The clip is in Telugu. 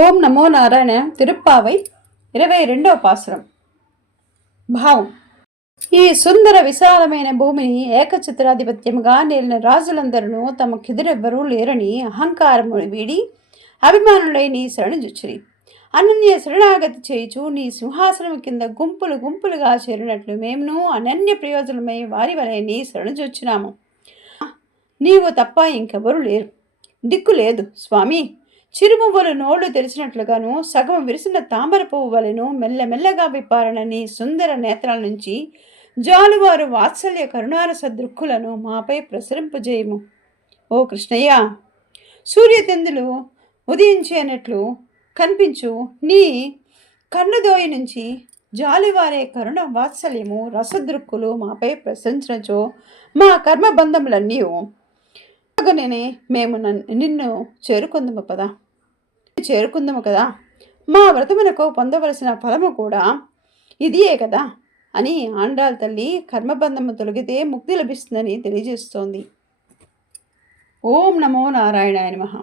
ఓం నమో నారాయణ. తిరుప్పావై 22వ పాసురం. భావం: ఈ సుందర విశాలమైన భూమిని ఏకచిత్రాధిపత్యముగా నేలిన రాజులందరూ తమ కిదురెవ్వరూ లేరని అహంకారము వీడి అభిమానులై నీ శరణుజుచ్చిరి. అనన్య శరణాగతి చేయుచు నీ సింహాసనం కింద గుంపులు గుంపులుగా చేరినట్లు మేమును అనన్య ప్రయోజనమై వారి వలె నీ శరణుజొచ్చినాము. నీవు తప్ప ఇంకెవరూ లేరు, దిక్కు లేదు స్వామి. చిరుమువ్వలు నోళ్లు తెరిచినట్లుగాను సగం విరిసిన తామర పువ్వు వలెను మెల్లమెల్లగా విప్పారనని సుందర నేత్రాల నుంచి జాలువారు వాత్సల్య కరుణారస దృక్కులను మాపై ప్రసరింపజేయము. ఓ కృష్ణయ్య, సూర్యచంద్రులు ఉదయించేనట్లు కనిపించు నీ కన్నుదోయి నుంచి జాలివారే కరుణ వాత్సల్యము రసదృక్కులు మాపై ప్రశంసినచో మా కర్మబంధములన్నీ మేము నిన్ను చేరుకుందాము కదా. మా వ్రతమునకు పొందవలసిన ఫలము కూడా ఇదియే కదా అని ఆండాళ్ళ తల్లి కర్మబంధము తొలగితే ముక్తి లభిస్తుందని తెలియజేస్తోంది. ఓం నమో నారాయణాయ నమః.